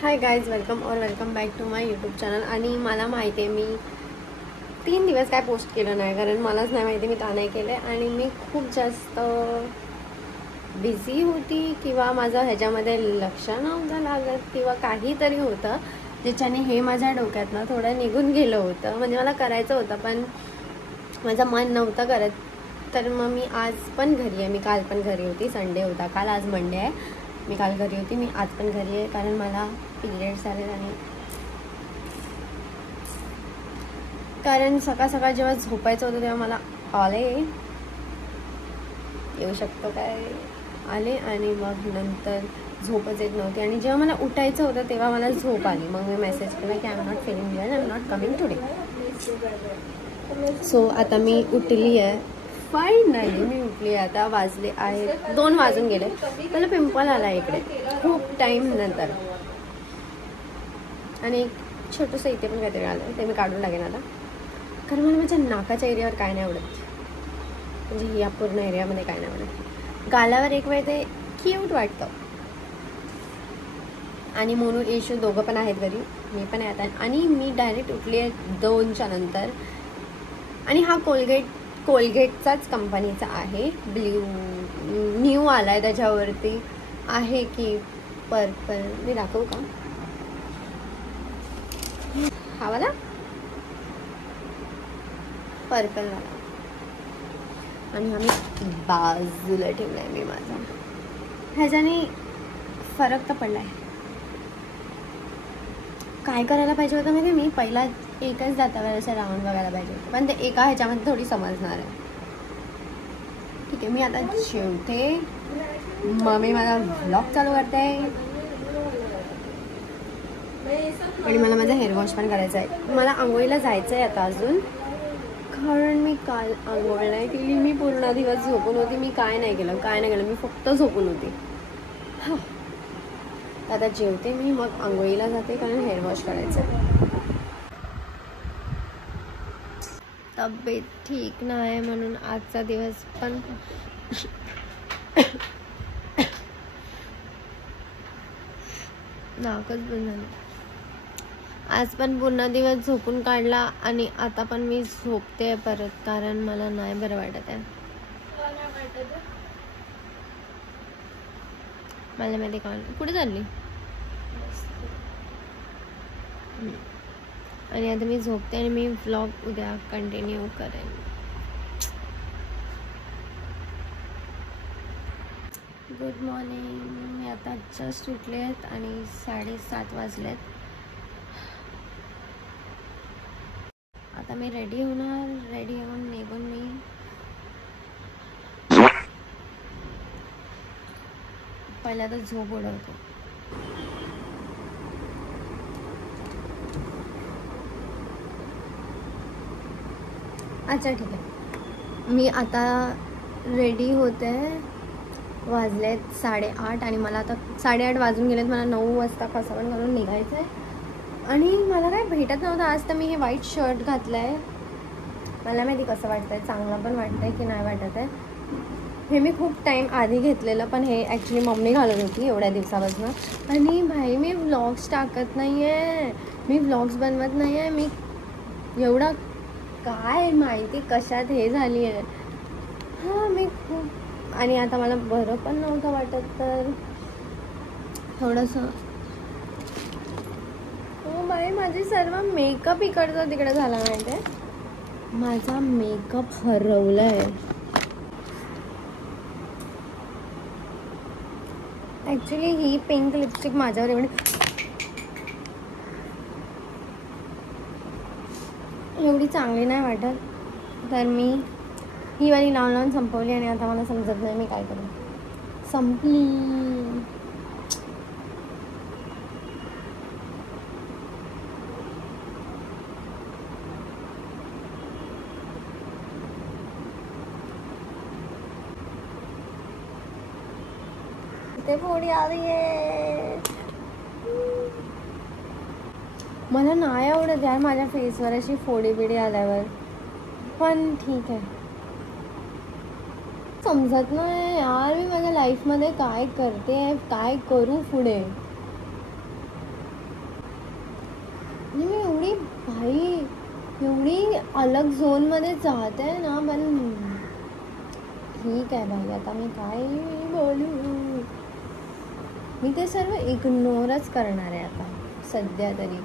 High guys, welcome back to my YouTube channel. आणि मला माहिती आहे मी 3 दिवस काय पोस्ट केलं नाही, कारण मलाच नाही माहिती मी का नाही केलं आहे. आणि मी खूप जास्त बिझी होती किंवा माझं ह्याच्यामध्ये लक्ष नव्हतं लागत किंवा काहीतरी होतं ज्याच्याने हे माझ्या डोक्यातनं थोडं निघून गेलं होतं. म्हणजे मला करायचं होतं पण माझं मन नव्हतं करत. तर मग मी आज पण घरी आहे. मी काल पण घरी होती. संडे होता काल, आज मंडे आहे. मी काल घरी होती, मी आज पण घरी आहे, कारण मला पिरियड्स आले. आणि कारण सकाळ सकाळ जेव्हा झोपायचं होतं तेव्हा मला आले, येऊ शकतो काय, आले. आणि मग नंतर झोपच येत नव्हती. आणि जेव्हा मला उठायचं होतं तेव्हा मला झोप आली. मग मी मेसेज केला की I am not feeling well, I am not coming today. So आता मी उठली आहे. फायनली मी उठली आहे. आता वाजले आहे 2 वाजून गेले. मला पिंपल आला इकडे खूप टाईम नंतर. आणि छोटंसं इथे पण काहीतरी आलं, ते मी काढून टाकेन आता. कारण मला माझ्या नाकाच्या एरियावर काय नाही आवडत, म्हणजे या पूर्ण एरियामध्ये काय नाही आवडत. गालावर एक वेळ ते क्यूट वाटतं. आणि मोनू येशू दोघं पण आहेत घरी, मी पण आहे आता. आणि मी डायरेक्ट उठली आहे 2च्या नंतर. आणि हा कोलगेटचाच कंपनीचा आहे, ब्ल्यू न्यू आला आहे. त्याच्यावरती आहे की पर्पल, मी दाखवू का हा वाला, पर्पल वाला. आणि हा मी बाजूला ठेवला आहे मी माझा. ह्याच्याने फरक तर पडला आहे. काय करायला पाहिजे होतं म्हणजे मी पहिला एकच दातावर असं राऊंड बघायला पाहिजे होतं, पण ते एका ह्याच्यामध्ये थोडी समजणार आहे. ठीक आहे, मी आता जेवते, मग मी माझा व्लॉग चालू करते. आणि मला माझा हेअर वॉश पण करायचा आहे. मला आंघोळीला जायचं आहे आता अजून, कारण मी काल आंघोळ नाही केली. मी पूर्ण दिवस झोपून होती. मी काय नाही केलं, मी फक्त झोपून होती. आता जेवते मी, मग आंघोळीला जाते, कारण हेअर वॉश करायचं आहे. तब्येत ठीक नाही म्हणून आजचा दिवस पण नाकच बंद झालं. आज पण पूर्ण दिवस झोपून काढला आणि आता पण मी झोपते परत, कारण मला नाही बरं वाटत आहे. मला माहिती का कुठे चालली. आणि आता मी झोपते आणि मी व्लॉग उद्या कंटिन्यू करेन. Good morning. मी आता जस्ट उठले आहेत आणि 7:30 वाजलेत. आता मी रेडी होणार, रेडी होऊन निघून मी पहिला तर झोप उडवतो. अच्छा ठीक आहे, मी आता रेडी होते. वाजलेत 8:30 आणि मला आता 8:30 वाजून गेलेत. मला 9 वाजता कसं पण घालून निघायचं आहे. आणि मला काय भेटत नव्हतं. आज तर मी हे व्हाईट शर्ट घातलं आहे. मला माहिती कसं वाटतं आहे, चांगलं पण वाटतं आहे की नाही वाटत आहे. हे मी खूप टाईम आधी घेतलेलं, पण हे ॲक्च्युली मम्मी घालत होती एवढ्या दिवसापासून. आणि भाई मी व्लॉग्स टाकत नाही आहे, मी व्लॉग्स बनवत नाही आहे. मी एवढं काय माहिती कशात हे झाली आहे. हां मी खूप, आणि आता मला बरं पण नव्हतं वाटत, तर थोडंसं हो बाई. माझी सर्व मेकअप इकडचं तिकडे झाला माहिती आहे. माझा मेकअप हरवला आहे. ॲक्च्युली ही पिंक लिपस्टिक माझ्यावर एवढी चांगली नाही वाटत, तर मी ही वाली लावून संपवली. आणि आता मला समजत नाही मी काय करू. संपली. ते फोडी आली आहे. मला नाही आवडत यार माझ्या फेसवर अशी फोडी बिडी आल्यावर, पण ठीक आहे. समजत नाही यार मी माझ्या लाईफमध्ये काय करते, काय करू पुढे. अलग झोनमध्ये जाते ना, पण ठीक आहे भाई, आता मी काय बोलू. मी ते सर्व इग्नोरच करणार आहे आता सध्या तरी.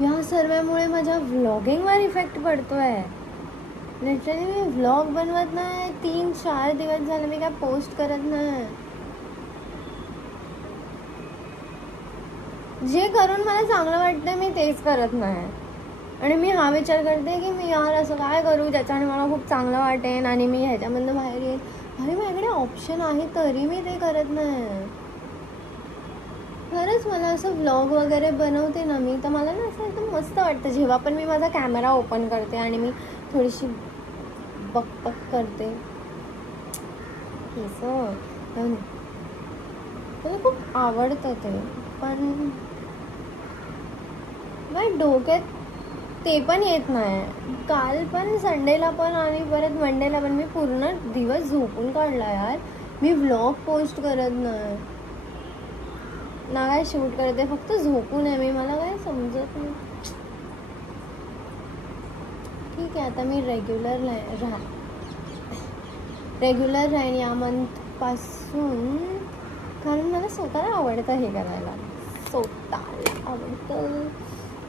ह्या सर्वामुळे माझ्या व्लॉगिंगवर इफेक्ट पडतो आहे. लिटरली मी व्लॉग बनवत नाही, 3-4 दिवस झाले मी काय पोस्ट करत नाही. जे करून मला चांगलं वाटतं मी तेच करत नाही. आणि मी हा विचार करते की मी यार असं काय करू ज्याच्याने मला खूप चांगलं वाटेन आणि मी ह्याच्यामधनं बाहेर येईन. अरे माझ्याकडे ऑप्शन आहे तरी मी ते करत नाही. खरंच मला असं व्लॉग वगैरे बनवते ना मी, तर मला ना असं एकदम मस्त वाटतं जेव्हा पण मी माझा कॅमेरा ओपन करते आणि मी थोडीशी बक करते. केसं मला खूप आवडतं ते, पण माझ्या डोक्यात ते पण येत नाही. काल पण संडेला पण आणि परत मंडेला पण मी पूर्ण दिवस झोपून काढला यार. मी व्लॉग पोस्ट करत नाही ना काय शूट करते, फक्त झोपून आहे मी. मला काय समजत नाही. ठीक आहे आता मी रेग्युलर राहीन या मंथपासून, कारण मला स्वतःला आवडतं हे करायला, स्वतःला आवडतं.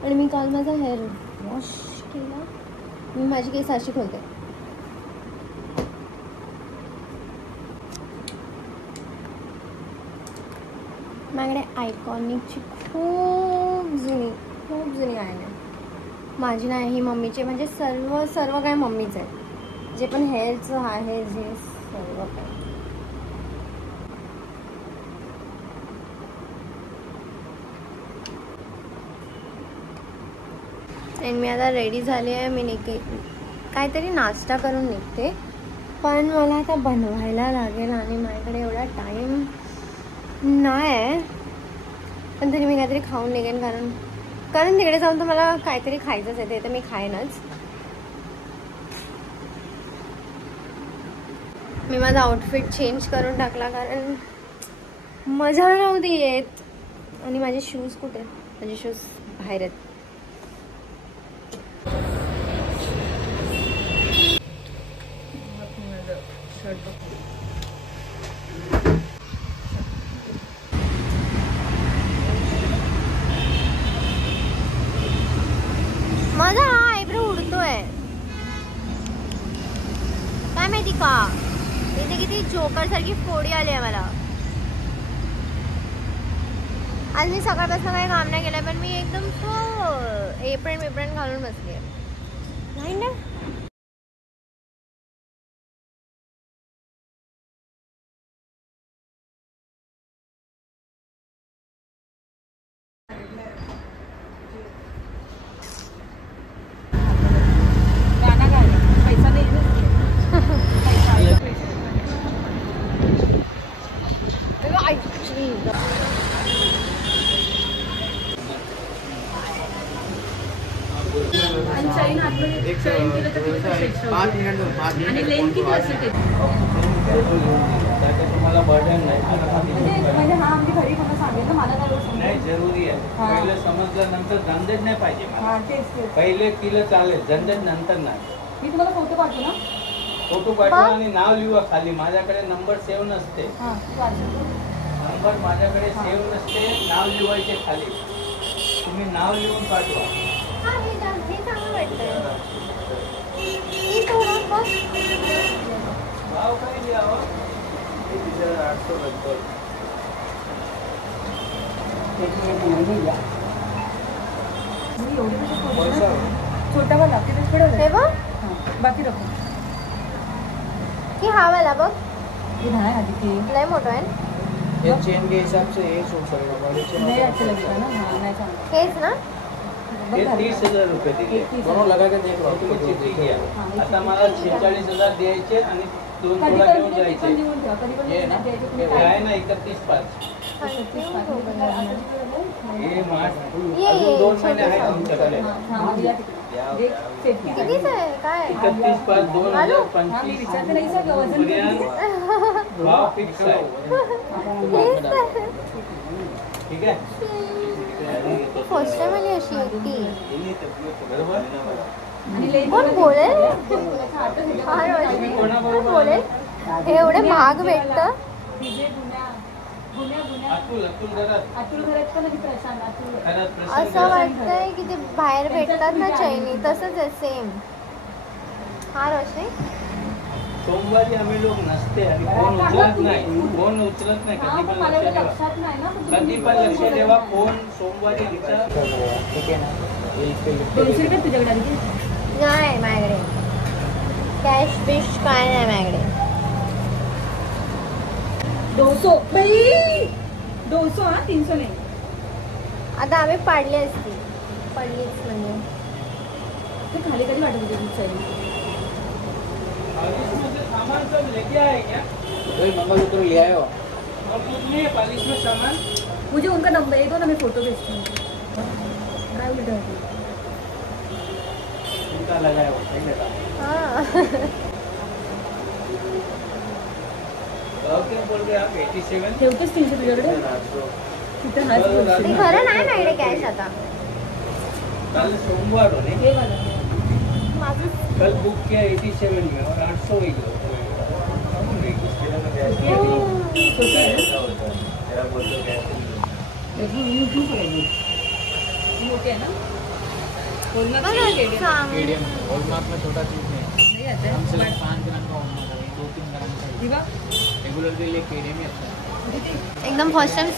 आणि मी काल माझा हेअर वॉश केला. मी माझी केस अशी खोलते. माझ्याकडे आयकॉनिकची खूप जुनी आहे. माझी नाही, ही मम्मीची. म्हणजे सर्व काय मम्मीच आहे. जे पण हेअरचं आहे जे सर्व काय. आणि मी आता रेडी झाली आहे. मी काहीतरी नाश्ता करून निघते, पण मला आता बनवायला लागेल आणि माझ्याकडे एवढा टाईम नाही आहे. पण तरी मी काहीतरी खाऊन निघेन, कारण तिकडे जाऊन तर मला काहीतरी खायचंच आहे. ते तर मी खाईनच. मी माझा आउटफिट चेंज करून टाकला कारण मजा नव्हती येत. आणि माझे शूज कुठे आहेत? माझे शूज बाहेर आहेत. माझा हा आयब्रो उडतोय काय माहिती का. इथे किती जोकर सारखी फोडी आली आहे मला. आज मी सकाळपासून काही काम नाही केलं, पण मी एकदम एप्रिल घालून बसली नाही ना. आणि लेन किती असेल तुम्हाला बर्डन नाही. म्हणजे हा आमची घरी कोणा सांगेल ना, मला नाही जरुरी आहे. पहिले समजलं नंतर झंझट नाही पाहिजे. पहिले केलं चालेल, झंझट नंतर नाही. मी तुम्हाला फोटो पाठवू ना, फोटो पाठवा आणि नाव लिहा खाली. माझ्याकडे नंबर सेव्ह नसते. नंबर माझ्याकडे सेव्ह नसते, नाव लिहायचे खाली. तुम्ही नाव लिहून पाठवा. भाव काय लिहावं? 870. छोटा वाला हे बघ, बाकी रखो. की हा वाला बघ, लय मोठा आहे. ये चेन के हिसाब से ये सूट पड़ेगा. नहीं अच्छा लगेगा ना. हाँ नहीं चाहता. हेच ना. ये 30,000 रुपये दिले. दोनों लगा के देख लो. आता मला 46,000 द्यायचे आणि 2 तोळा घेऊन जायचे. ये ना, हे आहे ना 31,500. ये मार्च अजून 2 महिने आहे तुमच्याकडे. कितीच आहे काय? 31,500 2025. भाव फिक्स आहे. ठीक आहे. फर्स्ट टाइम आली अशी एकटी. बरोबर. कोण बोलेल कोण बोलेल हे एवढे महाग भेटतं. असं वाटतंय की ते बाहेर भेटतात ना चैनी, तसंच आहे सेम. हा रोशनी सोमवारी आम्ही लोक नसते आणि फोन उचलत नाही, फोन उचलत नाही. कधी पण लक्ष ठेवा, फोन सोमवारी नाही माझ्याकडे कॅश बिश काय नाही माझ्याकडे. 200 हा 300 नाही. आता आम्ही पाडली असती, पडलीच म्हणजे खाली कधी वाटत होती. सामान सब लेके आए क्या? मंगलसूत्र ले आए हो और कुछ नहीं है पालिश में सामान. मुझे उनका नंबर दे दो ना, मैं फोटो भेजती हूँ. काय उलटा है उनका लगाया हो सही लगा. हां ओके बोल रहे आप 87 ठेवतेच 300 तुझ्याकडे. तिथं हाच ते खरं नाही माझ्याकडे कॅश आता. कल सोमवार हो नहीं, हे वाला माझं कल बुक किया 87 में और 800 ही लो. मोठे आहे ना. मीडियम हॉलमार्क में छोटा चीज नहीं आता है. 5 ग्राम का हॉलमार्क है, 2-3 ग्राम का रेगुलर के लिए केडियम ही अच्छा है. एकदम फर्स्ट टाइम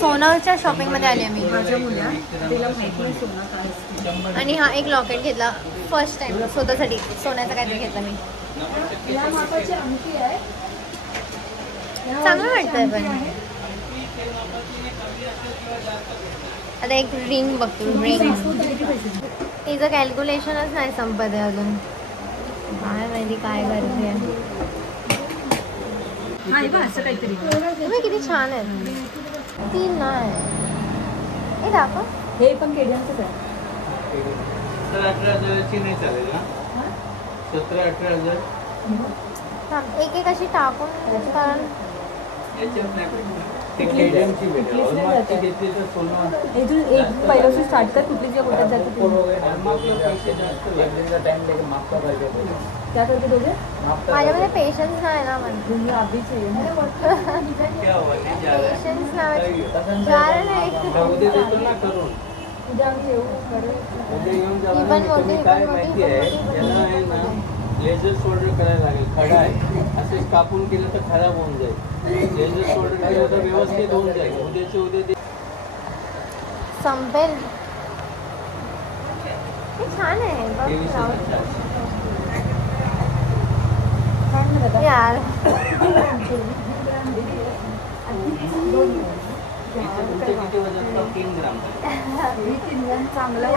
सोनाच्या शॉपिंग मध्ये आली आम्ही. माझ्या मुला तिला माहिती नाही सोना काय असते. आणि हा एक लॉकेट घेतला फर्स्ट टाइम स्वतःसाठी. सोन्याचा काहीतरी घेतला मी. या मापाची अंगठी आहे. चांगलं वाटतंय पण. आता एक रिंग बघतो, रिंग. तिचं कॅल्क्युलेशनच नाही संपत आहे अजून. काय माहिती काय करते. हा हे बघ असं काहीतरी. तुम्ही किती छान आहेत. ती नाही हे दाखव. हे पण केडियमचंच आहे. 17-18 हजाराची नाही चालेल ना. 17-18 हजार थांब, एक एक अशी टाकून, कारण याच्यात नाही भेटणार. ते केडियमची भेटेल. हॉलमार्कची घेतली तर सोनं इथून एक पहिल्यापासून स्टार्ट कर. कुठली ज्या बोटात जाते ते. हॉलमार्कला पैसे जास्त लागतील. टाइम लेके माफ कर पाहिजे. क्या करते दोघे. माझ्यामध्ये पेशन्स नाही ना म्हणजे. दुनिया अभीच आहे. क्या हुआ नहीं जा रहा है. पेशन्स नाही जा रहा नाही. उद्या देतो ना करून. उद्या आम्ही येऊ कडे. उद्या येऊन जावा. ही पण मोठी, तुम्ही ही काय पण माहिती मोठी, आहे, ही पण मोठी. याला आहे ना लेझर सोल्डर करायला लागेल. खडा आहे, असेच कापून केलं तर खराब होऊन जाईल. लेझर सोल्डर केलं तर व्यवस्थित होऊन जाईल. उद्याचे उद्या संपेल. हे छान आहे बघ. 23,000. यार किती वजन? 3 ग्राम. चांगलं हे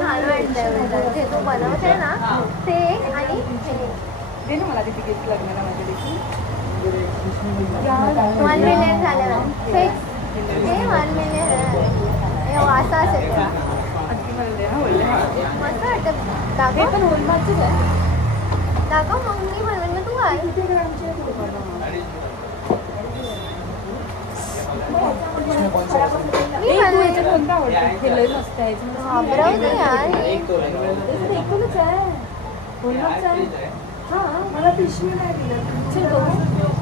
छान वाटतंय उलट. जे तू बनवते ना ते आणि दे ना मला तिथे गिफ्ट लागणार माझ्या दिवशी. 1 मिलियन झाले ना. हे 1 मिलियन हे असं असेल का? मस्त वाटतं. दाखव पण होलमार्कचंच आहे. दाखव मग मी बनवेन ना. तू काय किती ग्रामची आहे ते बनव. मी बनवेन. कोणता आवडतं? हे लय मस्त आहे. घाबरवते यार हे. एकूणच आहे. होलमार्कचं आहे. हां मला पिशवी नाही दिलं. चल बघू.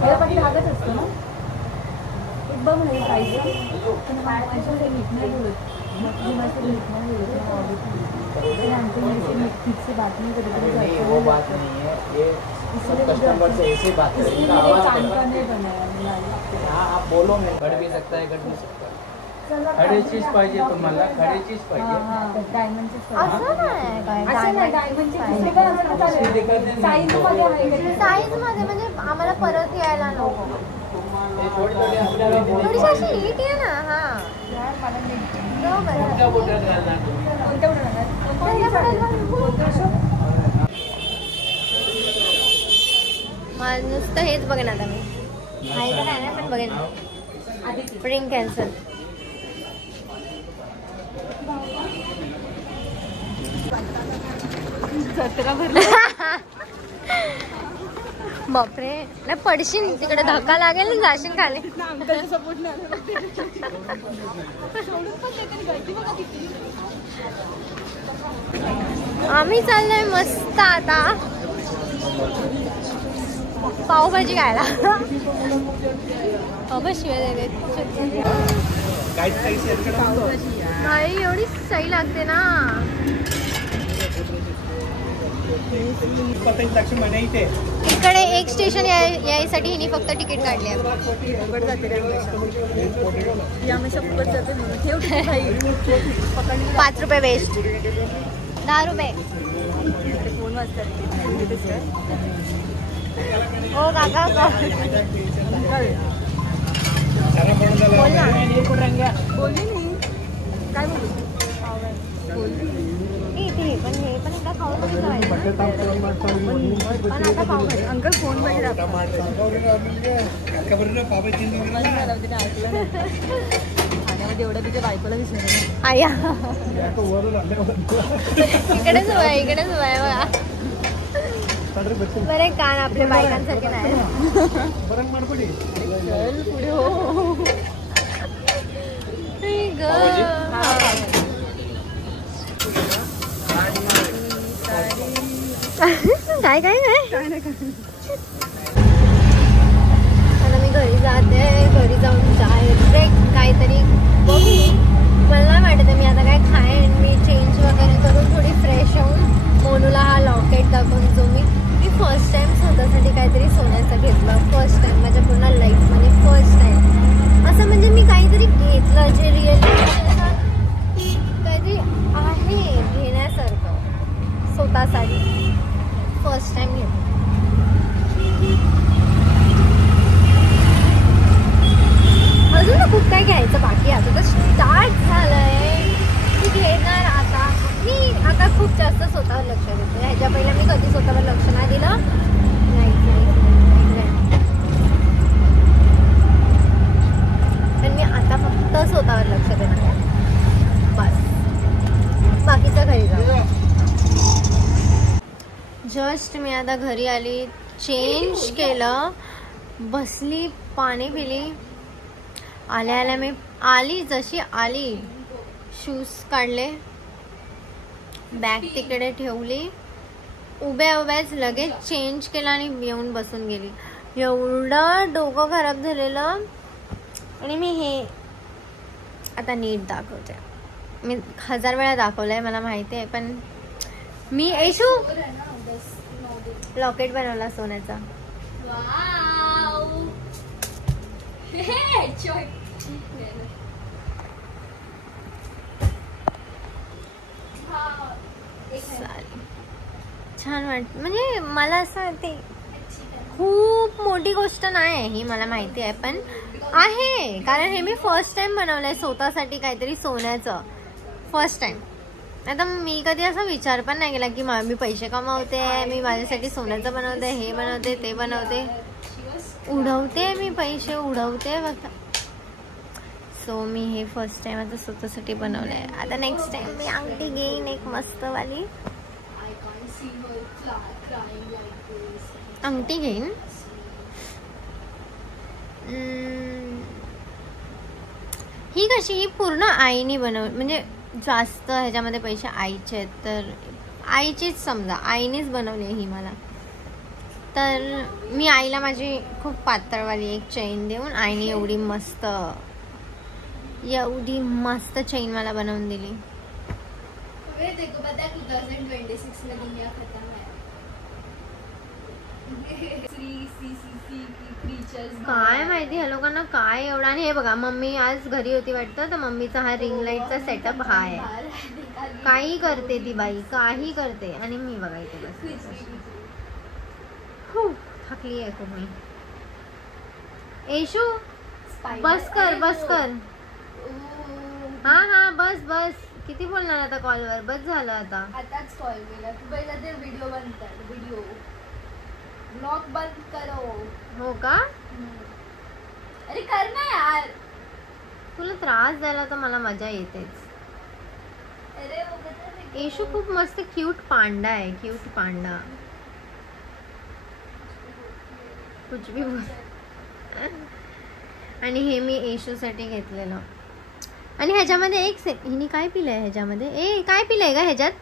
याला पण लागत असतो ना. एक बघ ना हे प्राईस आहे. पण माझ्याकडे नीट नाही बोलत. मग मी माझं नीट नाही बोलत. ठीक से बात नहीं करेगी. वो बात नहीं है, ये कस्टमर से ऐसी बात है. काम का नहीं बनाया. हाँ आप बोलो. मैं घट भी सकता है, घट भी सकता है. खडेचीच पाहिजे तुम्हाला. खडेचीच पाहिजे. डायमंडचीच असं नाही काय. डायमंडची साईज मध्ये आहे. साईज मध्ये म्हणजे आम्हाला परत यायला नको. थोडी आपल्याला थोडीशी अशी नीट आहे ना. हा कोणत्या बोटात घालणार तुम्ही? कोणत्या उडणार? नुसतं हेच बघेन आता मी. आहे का काय नाही पण बघेन. Ring cancel. बापरे नाही पडशील तिकडे. धक्का लागेल ना. जाशील खाली. आम्ही चाललोय मस्त आता पावभाजी खायला. शिवाय नाही एवढी सही लागते ना. इकडे एक स्टेशन यायसाठी हिने फक्त तिकीट काढले. 5 रुपये वेस्ट. 10 रुपये. हो काका बोल ना. बोलली नाही काय बोलू पण हे पण एकदा खाऊन पण आता खाऊ अंकल फोन एवढं तिच्या बायकोला विसरलं. आया इकडेच उभा आहे, इकडेच उभा आहे बघा. बरे कान आपल्या बायकांसारखे नाही. काय काय काय आता मी घरी जाते. घरी जाऊन डायरेक्ट काहीतरी बघू. मला नाही वाटत मी आता काय खाईन. मी चेंज वगैरे करून थोडी फ्रेश होऊन मोनूला हा लॉकेट दाखवून जो मी फर्स्ट टाइम स्वतःसाठी काहीतरी सोन्याचं घेतलं. फर्स्ट टाइम माझ्या पूर्ण लाईफमध्ये फर्स्ट टाइम असं म्हणजे मी काहीतरी घेतलं जे रिअली काहीतरी आहे घेण्यासारखं स्वतःसाठी. फर्स्ट टाइम घेतलं. अजून ना खूप काय घ्यायचं बाकी. आता तर स्टार्ट झालंय. मी घेणार आता. मी आता खूप जास्त स्वतःवर लक्ष देते. ह्याच्या पहिला मी कधी स्वतःवर लक्ष नाही दिलं. पण मी आता फक्त स्वतःवर लक्ष देणार आहे बस. बाकीचं घरी जाऊ. जस्ट मी आता घरी आली, चेंज केलं, बसली, पाणी पिली. आल्या आल्या मी आली जशी आली शूज काढले, बॅग तिकडे ठेवली, उभ्या उभ्याच लगेच चेंज केला आणि येऊन बसून गेली. एवढं डोकं खराब झालेलं. आणि मी हे आता नीट दाखवते. मी 1000 वेळा दाखवलंय मला माहिती आहे. पण मी येशू लॉकेट बनवला सोन्याचा. छान वाटत. म्हणजे मला असं ते खूप मोठी गोष्ट नाही आहे ही, मला माहिती आहे. पण आहे कारण हे मी फर्स्ट टाइम बनवलंय स्वतःसाठी काहीतरी सोन्याचं. First time. आता मी कधी असा विचार पण नाही केला की मी पैसे कमावते, मी माझ्यासाठी सोन्याचं बनवते, हे बनवते, ते बनवते, उडवते, मी पैसे उडवते बघा. सो मी हे फर्स्ट टाइम आता स्वतःसाठी बनवलंय. आता नेक्स्ट टाइम मी अंगठी घेईन एक मस्त वाली अंगठी घेईन. ही कशी ही पूर्ण आईने बनवली. म्हणजे जास्त ह्याच्यामध्ये पैसे आईचे आहेत तर आईचीच समजा आईनेच बनवली ही मला. तर मी आईला माझी खूप पातळवाली एक चेन देऊन आईने एवढी मस्त चेन मला बनवून दिली. काय माहिती ह्या लोकांना काय एवढं. आणि हे बघा मम्मी आज घरी होती वाटतं तर मम्मीचा हा रिंग लाईटचा सेटअप हा आहे. काही करते ती बाई, काही करते. आणि मी बघा इथे बस थकली आहे खूप मी. येशू बस कर बस कर. हा हा बस बस. किती बोलणार आता कॉलवर. बस झालं आता. आताच कॉल केला. पहिला ते व्हिडिओ बंद कर. व्हिडिओ ब्लॉग बंद करो. हो का. अरे कर ना यार. तुला त्रास द्यायला तर मला मजा येतेच. येशू खूप मस्त क्यूट पांडा आहे. Cute panda. कुछ भी बोल. आणि हे मी येशूसाठी घेतलेलं. आणि ह्याच्यामध्ये एक हिने काय पिलंय ह्याच्यामध्ये? ए काय पिलंय का ह्याच्यात?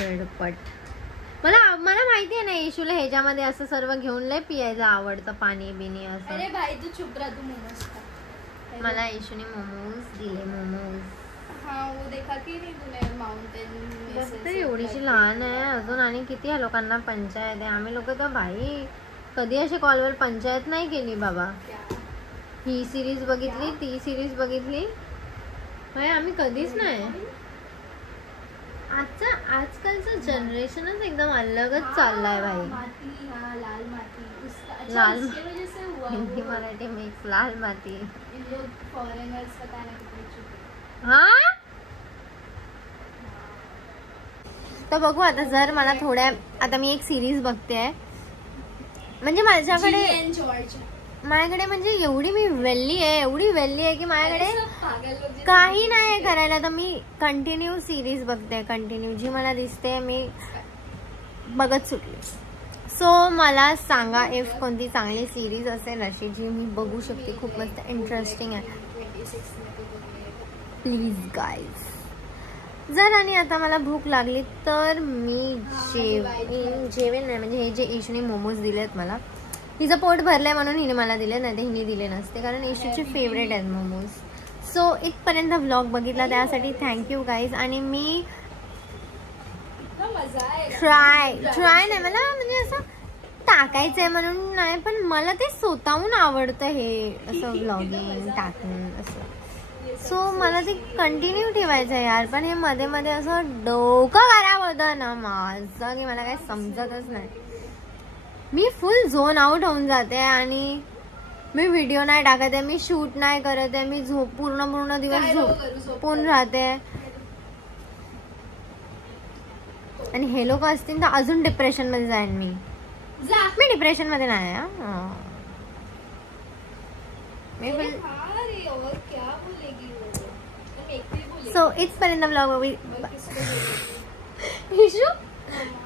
येडपट. मला माहिती आहे ना येशूला ह्याच्यामध्ये असं सर्व घेऊन लय पियायचं आवडतं, पाणी बिनी असं. अरे भाई तू चुप रहा, तू मोमोज खा. मला येशूने मोमोज दिले. मोमोज हाँ वो देखा की नाही तूने माउंटेन. एवढीशी लहान आहे अजून आणि किती ह्या लोकांना पंचायत आहे. आम्ही लोक तर भाई कधी असे कॉलवर पंचायत नाही केली बाबा. ही सिरीज बघितली, ती सिरीज बघितली, भाई आम्ही कधीच नाही. आजकालचं जनरेशनच एकदम अलगच चाललाय भाई. लाल माती, लाल हिंदी मराठी मिक्स, लाल माती. हा तर बघू आता. जर मला थोड्या, आता मी एक सिरीज बघते म्हणजे माझ्याकडे म्हणजे एवढी मी वेल्ली आहे की माझ्याकडे काही नाही करायला, तर मी कंटिन्यू सिरीज बघते. कंटिन्यू जी मला दिसते मी बघत सुटली. सो मला सांगा इफ कोणती चांगली सिरीज असेल अशी जी मी बघू शकते, खूप मस्त इंटरेस्टिंग आहे प्लीज गाईज. जर आणि आता मला भूक लागली तर मी जेवेन नाही. म्हणजे हे जे ईशूने मोमोज दिलेत मला, हिचं पोट भरलंय म्हणून हिने मला दिले, नाही तर हिने दिले नसते, कारण ईशूचे फेवरेट आहेत मोमोज. सो इथपर्यंत व्लॉग बघितला त्यासाठी थँक्यू गाईज. आणि मी ट्राय नाही, मला म्हणजे असं टाकायचं आहे म्हणून नाही, पण मला ते स्वतःहून आवडतं हे असं व्लॉगिंग टाकून असं. सो मला ते कंटिन्यू ठेवायचं आहे यार. पण हे मध्ये मध्ये असं डोकं खराब होतं ना माझं की मला काही समजतच नाही. मी फुल झोन आउट होऊन जाते आणि मी व्हिडिओ नाही टाकत आहे, मी शूट नाही करत आहे, मी पूर्ण दिवस झोपून राहते. आणि हे लोक असतील तर अजून डिप्रेशन मध्ये जाईन मी. डिप्रेशन मध्ये नाही. सो इथपर्यंत ब्लॉग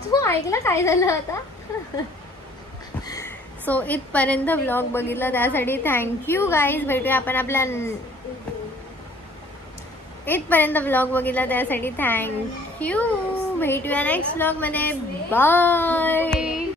तू ऐकलं काय झालं आता. सो इथपर्यंत ब्लॉग बघितला त्यासाठी थँक्यू गाईज. भेटूया आपण आपल्या इथपर्यंत ब्लॉग बघितला त्यासाठी थँक्यू. भेटूया नेक्स्ट ब्लॉग मध्ये. बाय.